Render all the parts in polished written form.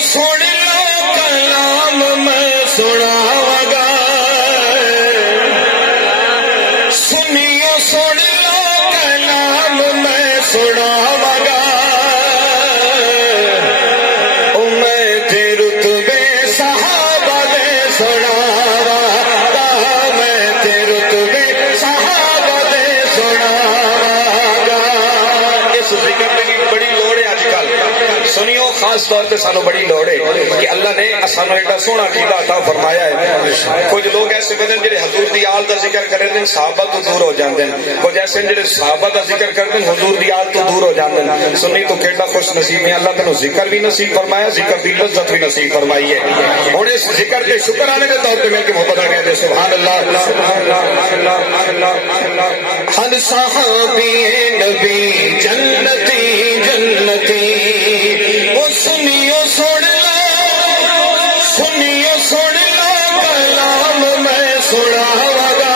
سن لو کلام میں سناواں گا، سنیو سن لو کلام میں سناواں گا، میں تے رتبے صحابہ دے سناواں گا، میں تے رتبے صحابہ دے سناواں گا۔ اس ذکر کی بڑی لوڑ ہے اج کل، سنیو خاص طور پہ سانو بڑی لوڑ ہے کہ اللہ نے سانو ایڈا سونا عقیدہ عطا فرمایا ہے۔ کچھ لوگ ایسے ہوتے ہیں جڑے حضور دی آل دا ذکر کرتے ہیں صحابہ تو دور ہو جاندے ہیں، کچھ ایسے جڑے صحابہ دا ذکر کرتے ہیں حضور دی آل تو دور ہو جاندے ہیں۔ سنی تو کیڑا خوش نصیب ہے، اللہ تینوں ذکر بھی نصیب فرمایا، ذکر دی لذت بھی نصیب فرمائی ہے۔ ہن اس ذکر کے شکرانے کے طور پہ مل کے محبت کہتے ہیں سبحان اللہ۔ ہر صحابی نبی جنتی جنتی، وہ سنیو سن لو، سنیو سن لو کلام میں سناواں گا،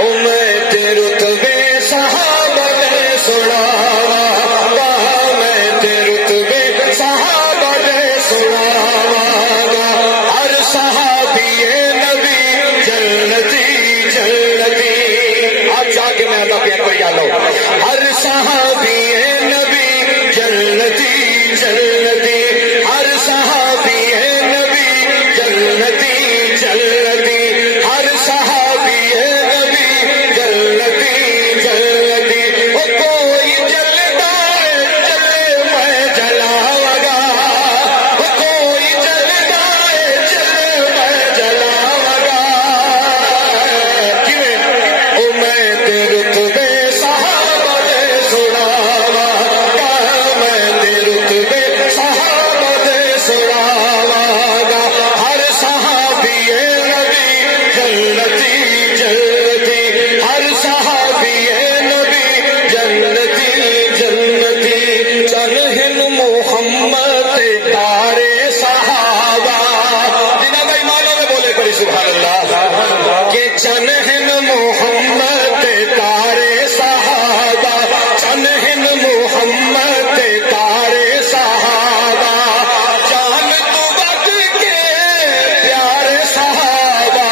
او میں تے رتبے صحابہ دے سناواں گا، میں تے رتبے صحابہ دے سناواں گا۔ ہر صحابی نبی جنتی جنتی، آپ جا کے میں اللہ پہ کوئی آلو، ہر صحابی نبی جنتی جنتی، ہر صحابی نبی جنتی جنتی، ہر صحابی نبی جنتی جنتی، وہ کوئی جلدا ہے چلے میں جلاواں گا، وہ کوئی جلدا ہے چلے میں جلاواں گا، کیویں او میں تے رتبے صحابہ دے سناواں گا، میں تے رتبے صحابہ دے سناواں گا۔ ہر صحابی نبی جنتی جنتی، ہر صحابی نبی جنتی جنتی، چن ہن محمد تارے صحابہ، جنہاں دا ایمان ہے بولے پڑی سبحان اللہ، کہ چن ہن محمد تارے صحابہ، چن ہن محمد تارے صحابہ، جان تو بد کے پیارے صحابہ،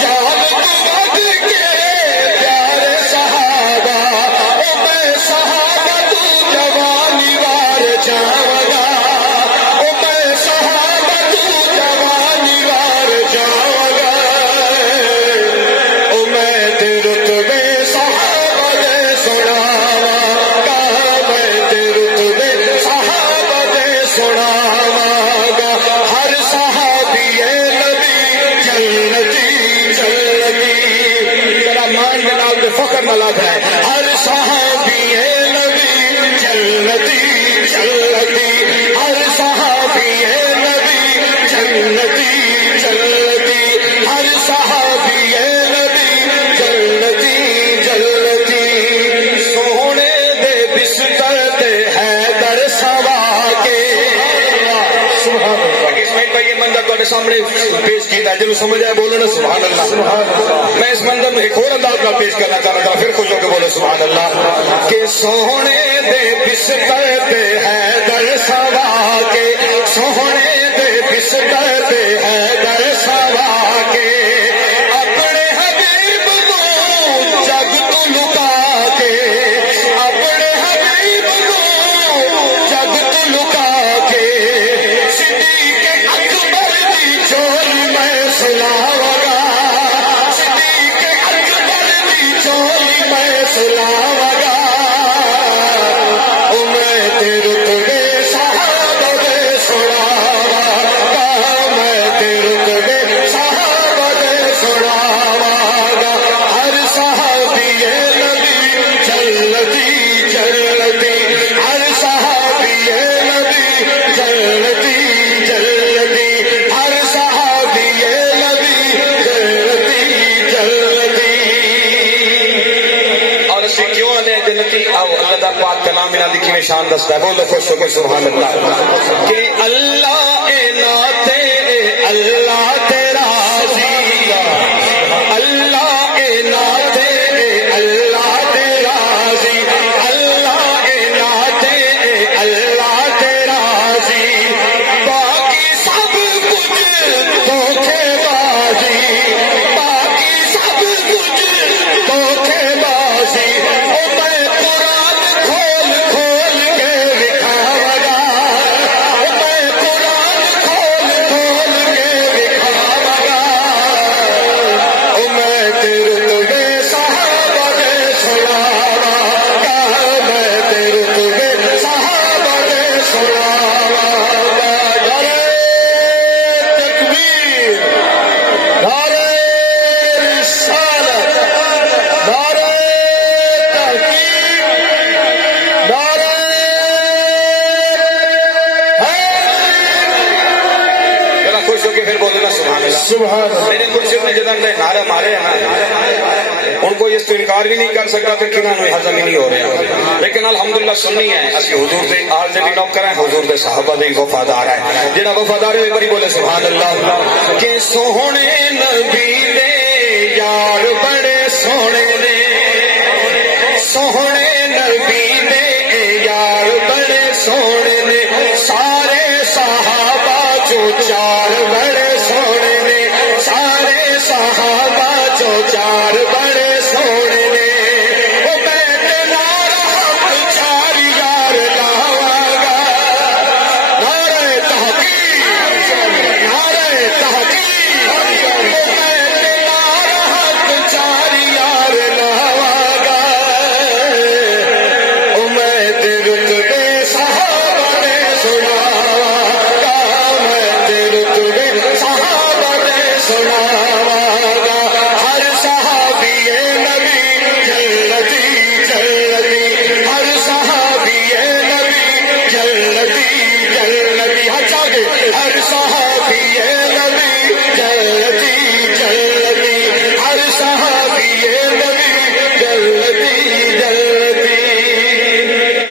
جان تو بد کے پیارے صحابہ، او میں صحابہ تو جوانی وار جاواں گا، او میں صحابہ تو جوانی وار جاواں گا، او میں تے رتبے صحابہ دے سناواں گا، میں تے رتبے صحابہ دے سناواں گا۔ ہر صحابی نبی جنتی جنتی، ذرا مان کے نال تے فخر نال آکھ ہے، ہر صحابی نبی جنتی جنتی، ہر صحابی نبی جنتی جنتی، ہر صحابی نبی جنتی جنتی، سونے دے بستر تے حیدر سوا کے، سبحان اللہ۔ اسماعیل بھائی یہ منظر تہاڈے سامنے پیش کیتا ہے، جنوں سمجھ آئے بولو نا سبحان اللہ۔ میں اس منظر میں ایک اور انداز میں پیش کرنا چاہتا تھا، پھر خوش ہو کے بولو سبحان اللہ، کہ سونے دے بستر تے حیدر سوا کے، سونے دے بستر تے حیدر سوا کے، اپنے حبیب کو جگ تو لکا کے، اپنے حبیب کو جگ تو لکا کے، صدیق اکبر دی چولی میں سلاواں گا، صدیق اکبر دی چولی میں سلاواں گا، او میں تے رتبے صحابہ دے سناواں گا، میں تے رتبے صحابہ دے سناواں گا۔ ہر صحابی نبی جنتی جنتی، ہر صحابی نبی جنتی جنتی، ہر صحابی نبی جنتی جنتی۔ اور اسی کیوں آنے جنتی؟ آؤ اللہ دا پاک کلام انہاں دی کیویں شان دسدا ہے، بولو خوش ہو کے سبحان اللہ، کہ اللہ ناتے اللہ تیرا راضی، اللہ ناتے اللہ تیرا راضی، اللہ ناتے اللہ تیرا سبحان اللہ۔ میرے مرشد نے جدھر نے نعرہ مارے ہیں نا، ان کو اس تو انکار بھی نہیں کر سکتا تو کنہاں نو ہضم ہی نہیں ہو رہا، لیکن الحمدللہ سننی ہے اسی حضور دے آل دے بھی نوکر ہیں، حضور دے صحابہ دے وفادار ہیں، جڑا وفادار ہے بڑی بولے سبحان اللہ۔ کہ سونے نبی دے یار بڑے سونے نے، سونے نبی دے یار بڑے سونے